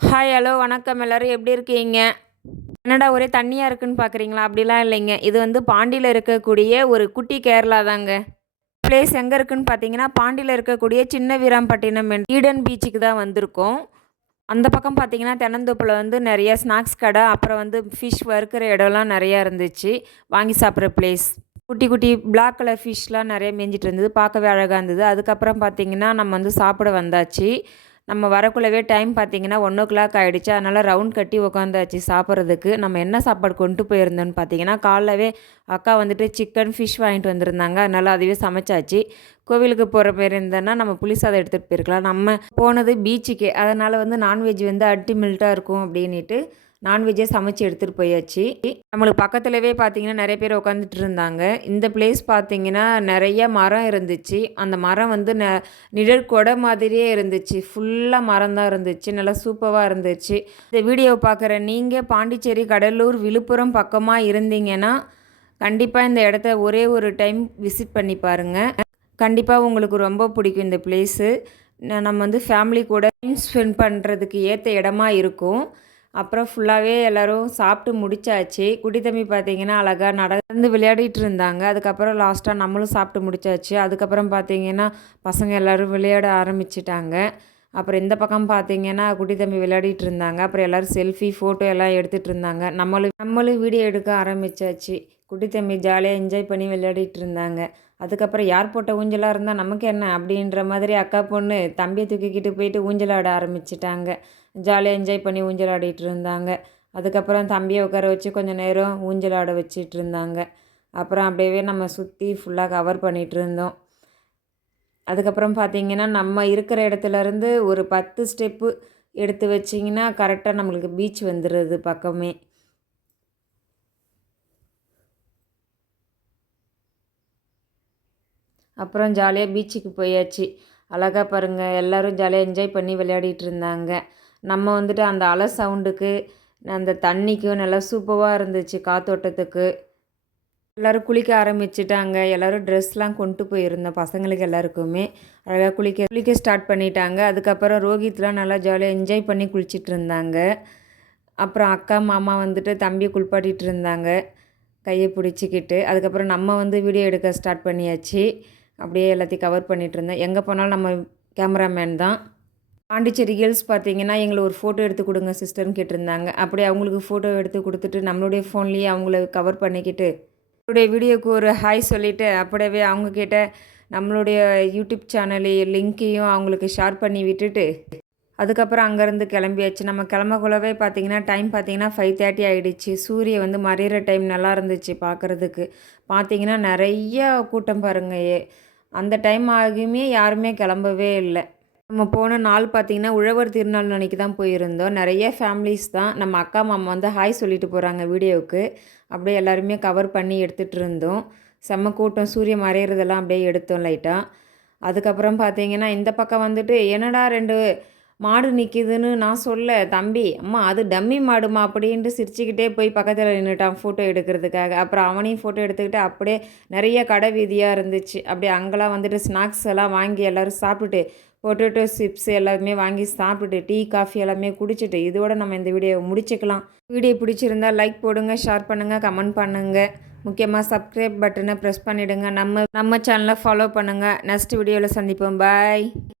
Hi hello வணக்கம். எல்லோரும் எப்படி இருக்கீங்க? என்னடா ஒரே தண்ணியாக இருக்குன்னு பார்க்குறீங்களா? அப்படிலாம் இல்லைங்க. இது வந்து பாண்டியில் இருக்கக்கூடிய ஒரு குட்டி கேரளா தாங்க. பிளேஸ் எங்கே இருக்குன்னு பார்த்தீங்கன்னா, பாண்டியில் இருக்கக்கூடிய சின்ன வீராம்பட்டினம் ஈடன் பீச்சுக்கு தான் வந்திருக்கோம். அந்த பக்கம் பார்த்தீங்கன்னா தென்னந்தோப்பில் வந்து நிறைய ஸ்நாக்ஸ் கடை, அப்புறம் வந்து ஃபிஷ் வறுக்கிற இடம்லாம் நிறையா இருந்துச்சு. வாங்கி சாப்பிட்ற பிளேஸ். குட்டி குட்டி பிளாக் கலர் ஃபிஷ்லாம் நிறைய மேய்ஞ்சிட்டு இருந்தது. பார்க்கவே அழகாக இருந்தது. அதுக்கப்புறம் பார்த்தீங்கன்னா நம்ம வந்து சாப்பிட வந்தாச்சு. நம்ம வரக்குள்ளவே டைம் பார்த்திங்கன்னா 1:00 ஆகிடுச்சு. அதனால் ரவுண்ட் கட்டி உட்காந்தாச்சு சாப்பிட்றதுக்கு. நம்ம என்ன சாப்பாடு கொண்டு போயிருந்தோன்னு பார்த்தீங்கன்னா, காலைலவே அக்கா வந்துட்டு சிக்கன் ஃபிஷ் வாங்கிட்டு வந்திருந்தாங்க. அதனால் அதுவே சமைச்சாச்சு. கோவிலுக்கு போகிற பேர் இருந்தோன்னா நம்ம புளி சாதம் எடுத்துகிட்டு போயிருக்கலாம். நம்ம போனது பீச்சுக்கு. அதனால் வந்து நான்வெஜ் வந்து அல்டிமேட்டாக இருக்கும் அப்படின்ட்டு நான்வெஜ்ஜே சமைச்சு எடுத்துகிட்டு போயாச்சு. நம்மளுக்கு பக்கத்துலவே பார்த்தீங்கன்னா நிறைய பேர் உட்காந்துட்டு இருந்தாங்க. இந்த பிளேஸ் பார்த்தீங்கன்னா நிறைய மரம் இருந்துச்சு. அந்த மரம் வந்து நிழல் கொடை மாதிரியே இருந்துச்சு. ஃபுல்லாக மரம் தான் இருந்துச்சு. நல்லா சூப்பராக இருந்துச்சு. இந்த வீடியோவை பார்க்குற நீங்கள் பாண்டிச்சேரி, கடலூர், விழுப்புரம் பக்கமாக இருந்தீங்கன்னா கண்டிப்பாக இந்த இடத்த ஒரே ஒரு டைம் விசிட் பண்ணி பாருங்கள். கண்டிப்பாக உங்களுக்கு ரொம்ப பிடிக்கும் இந்த பிளேஸு. நம்ம வந்து ஃபேமிலி கூட டைம் ஸ்பெண்ட் பண்ணுறதுக்கு ஏற்ற இடமா இருக்கும். அப்புறம் ஃபுல்லாகவே எல்லோரும் சாப்பிட்டு முடித்தாச்சு. குட்டி தம்பி பார்த்திங்கன்னா அழகாக நடந்து விளையாடிட்டு இருந்தாங்க. அதுக்கப்புறம் லாஸ்ட்டாக நம்மளும் சாப்பிட்டு முடித்தாச்சு. அதுக்கப்புறம் பார்த்திங்கன்னா பசங்க எல்லோரும் விளையாட ஆரம்பிச்சிட்டாங்க. அப்புறம் இந்த பக்கம் பார்த்திங்கன்னா குட்டி தம்பி விளையாடிட்டு இருந்தாங்க. அப்புறம் எல்லோரும் செல்ஃபி ஃபோட்டோ எல்லாம் எடுத்துகிட்டு இருந்தாங்க. நம்மளும் வீடியோ எடுக்க ஆரம்பித்தாச்சு. குட்டி தம்பி ஜாலியாக என்ஜாய் பண்ணி விளையாடிட்டு இருந்தாங்க. அதுக்கப்புறம் யார் போட்ட ஊஞ்சலாக இருந்தால் நமக்கு என்ன அப்படின்ற மாதிரி அக்கா பொண்ணு தம்பியை தூக்கிக்கிட்டு போயிட்டு ஊஞ்சலாட ஆரம்பிச்சிட்டாங்க. ஜாலியாக என்ஜாய் பண்ணி ஊஞ்சல் ஆடிட்டு இருந்தாங்க. அதுக்கப்புறம் தம்பியை உட்கார வச்சு கொஞ்சம் நேரம் ஊஞ்சல் ஆட வச்சிட்டு இருந்தாங்க. அப்புறம் அப்படியே நம்ம சுற்றி ஃபுல்லாக கவர் பண்ணிகிட்டு இருந்தோம். அதுக்கப்புறம் பார்த்திங்கன்னா நம்ம இருக்கிற இடத்துலேருந்து ஒரு 10 ஸ்டெப்பு எடுத்து வச்சிங்கன்னா கரெக்டாக நம்மளுக்கு பீச் வந்துடுது பக்கமே. அப்புறம் ஜாலியாக பீச்சுக்கு போயாச்சு. அழகாக பாருங்கள், எல்லோரும் ஜாலியாக என்ஜாய் பண்ணி விளையாடிட்டு இருந்தாங்க. நம்ம வந்துட்டு அந்த அலை சவுண்டுக்கு அந்த தண்ணிக்கும் நல்லா சூப்பராக இருந்துச்சு. காத்தோட்டத்துக்கு எல்லோரும் குளிக்க ஆரம்பிச்சிட்டாங்க. எல்லோரும் ட்ரெஸ்லாம் கொண்டு போயிருந்தோம். பசங்களுக்கு எல்லாருக்குமே அழகாக குளிக்க ஸ்டார்ட் பண்ணிட்டாங்க. அதுக்கப்புறம் ரோஹித்லாம் நல்லா ஜாலியாக என்ஜாய் பண்ணி குளிச்சிட்டு இருந்தாங்க. அப்புறம் அக்கா மாமா வந்துட்டு தம்பியை குளிப்பாட்டிகிட்டு இருந்தாங்க கையை பிடிச்சிக்கிட்டு. அதுக்கப்புறம் நம்ம வந்து வீடியோ எடுக்க ஸ்டார்ட் பண்ணியாச்சு. அப்படியே எல்லாத்தையும் கவர் பண்ணிகிட்டு இருந்தேன். எங்கே போனாலும் நம்ம கேமராமேன் தான். பாண்டிச்சேரி கேர்ள்ஸ் பார்த்தீங்கன்னா எங்களை ஒரு ஃபோட்டோ எடுத்து கொடுங்க சிஸ்டர்னு கேட்டிருந்தாங்க. அப்படியே அவங்களுக்கு ஃபோட்டோ எடுத்து கொடுத்துட்டு நம்மளுடைய ஃபோன்லேயே அவங்கள கவர் பண்ணிக்கிட்டு நம்மளுடைய வீடியோவுக்கு ஒரு ஹாய் சொல்லிவிட்டு அப்படியே அவங்கக்கிட்ட நம்மளுடைய யூடியூப் சேனல் லிங்க்கையும் அவங்களுக்கு ஷேர் பண்ணி விட்டுட்டு அதுக்கப்புறம் அங்கேருந்து கிளம்பியாச்சு. நம்ம கிளம்பக்குள்ளவே பார்த்திங்கன்னா டைம் பார்த்திங்கன்னா 5:30 ஆகிடுச்சு. சூரியன் வந்து மறையிற டைம் நல்லா இருந்துச்சு பார்க்குறதுக்கு. பார்த்திங்கன்னா நிறைய கூட்டம் பாருங்கள். அந்த டைம் ஆகியுமே யாருமே கிளம்பவே இல்லை. நம்ம போன நாள் பார்த்திங்கன்னா உழவர் திருநாள் அன்றைக்கி தான் போயிருந்தோம். நிறைய ஃபேமிலிஸ் தான். நம்ம அக்கா மாமா வந்து ஹாய் சொல்லிட்டு போகிறாங்க வீடியோவுக்கு. அப்படியே எல்லாருமே கவர் பண்ணி எடுத்துகிட்டு இருந்தோம். செம்ம கூட்டம். சூரியன் மறையிறதெல்லாம் அப்படியே எடுத்தோம் லைட்டாக. அதுக்கப்புறம் பார்த்திங்கன்னா இந்த பக்கம் வந்துட்டு என்னடா 2 மாடு நிற்கிதுன்னு நான் சொல்ல, தம்பி அம்மா அது டம்மி மாடுமா அப்படின்ட்டு சிரிச்சுக்கிட்டே போய் பக்கத்தில் நின்றுட்டான் ஃபோட்டோ எடுக்கிறதுக்காக. அப்புறம் அவனையும் ஃபோட்டோ எடுத்துக்கிட்டு அப்படியே நிறைய கடை வீதியாக இருந்துச்சு. அப்படியே அங்கெல்லாம் வந்துட்டு ஸ்நாக்ஸ் எல்லாம் வாங்கி எல்லோரும் சாப்பிட்டுட்டு பொட்டேட்டோ சிப்ஸ் எல்லாமே வாங்கி சாப்பிட்டுட்டு டீ காஃபி எல்லாமே குடிச்சிட்டு இதோட நம்ம இந்த வீடியோவை முடிச்சுக்கலாம். வீடியோ பிடிச்சிருந்தால் லைக் போடுங்க, ஷேர் பண்ணுங்கள், கமெண்ட் பண்ணுங்கள். முக்கியமாக சப்ஸ்கிரைப் பட்டனை ப்ரெஸ் பண்ணிவிடுங்க. நம்ம சேனலை ஃபாலோ பண்ணுங்கள். நெக்ஸ்ட் வீடியோவில் சந்திப்போம். பாய்.